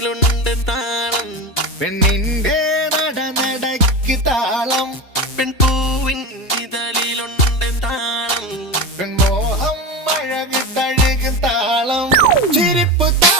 ഇതളിലുണ്ട് താളം, പെണ്ണിന്റെ നടനടയ്ക്ക് താളം, പെൺപൂവിൻ ഇതളിലുണ്ട് താളം, പെൺമോഹം അഴക് തഴുകും താളം, ചിരിപ്പ് താളം.